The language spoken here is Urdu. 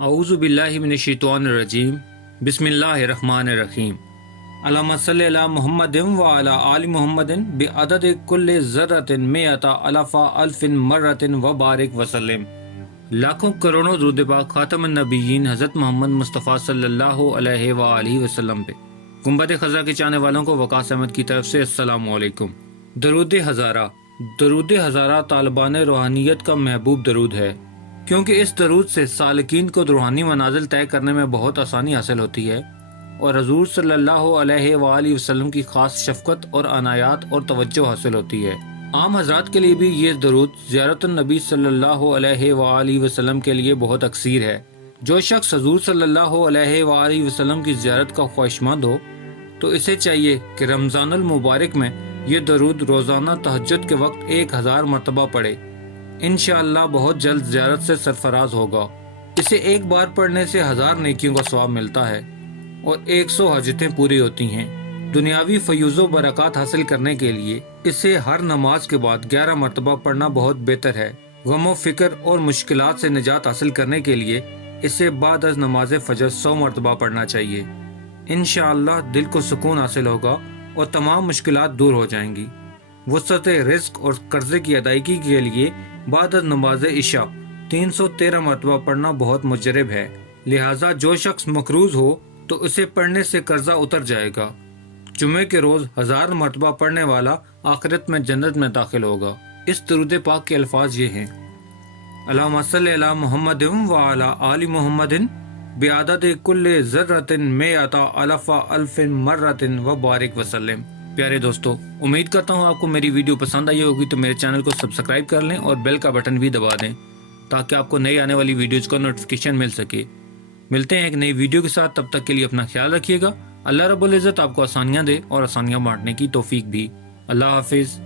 اعوذ باللہ من الشیطان الرجیم بسم اللہ الرحمن الرحیم اللہم صلی علی محمد و علی آل محمد بعدد کل ذرۃ مئۃ الف الف مرۃ وبارک وسلم۔ لاکھوں کروڑوں درود پاک خاتم النبیین حضرت محمد مصطفیٰ صلی اللہ علیہ وآلہ وسلم پہ۔ گنبد خضرا کے چاہنے والوں کو وقاص احمد کی طرف سے السلام علیکم۔ درود ہزارہ۔ درود ہزارہ طالبان روحانیت کا محبوب درود ہے، کیونکہ اس درود سے سالکین کو روحانی منازل طے کرنے میں بہت آسانی حاصل ہوتی ہے، اور حضور صلی اللہ علیہ وآلہ وسلم کی خاص شفقت اور عنایات اور توجہ حاصل ہوتی ہے۔ عام حضرات کے لیے بھی یہ درود زیارت النبی صلی اللہ علیہ وآلہ وسلم کے لیے بہت اکثیر ہے۔ جو شخص حضور صلی اللہ علیہ وآلہ وسلم کی زیارت کا خواہشمند ہو تو اسے چاہیے کہ رمضان المبارک میں یہ درود روزانہ تہجد کے وقت 1000 مرتبہ پڑھے۔ انشاءاللہ بہت جلد زیارت سے سرفراز ہوگا۔ اسے ایک بار پڑھنے سے 1000 نیکیوں کا ثواب ملتا ہے اور 100 حاجتیں پوری ہوتی ہیں۔ دنیاوی فیوز و برکات حاصل کرنے کے لیے اسے ہر نماز کے بعد 11 مرتبہ پڑھنا بہت بہتر ہے۔ غم و فکر اور مشکلات سے نجات حاصل کرنے کے لیے اسے بعد از نماز فجر 100 مرتبہ پڑھنا چاہیے۔ انشاءاللہ دل کو سکون حاصل ہوگا اور تمام مشکلات دور ہو جائیں گی۔ وسعت رزق اور قرضے کی ادائیگی کے لیے بعد از نماز عشاء 313 مرتبہ پڑھنا بہت مجرب ہے، لہٰذا جو شخص مقروض ہو تو اسے پڑھنے سے قرضہ اتر جائے گا۔ جمعے کے روز 1000 مرتبہ پڑھنے والا آخرت میں جنت میں داخل ہوگا۔ اس درود پاک کے الفاظ یہ ہیں: اللہم صلی علی محمد و علی آل محمد بعدد کل ذرۃ مئۃ الف الف مرۃ وبارک وسلم۔ پیارے دوستو، امید کرتا ہوں آپ کو میری ویڈیو پسند آئی ہوگی، تو میرے چینل کو سبسکرائب کر لیں اور بیل کا بٹن بھی دبا دیں تاکہ آپ کو نئی آنے والی ویڈیوز کا نوٹیفیکیشن مل سکے۔ ملتے ہیں ایک نئی ویڈیو کے ساتھ، تب تک کے لیے اپنا خیال رکھیے گا۔ اللہ رب العزت آپ کو آسانیاں دے اور آسانیاں بانٹنے کی توفیق بھی۔ اللہ حافظ۔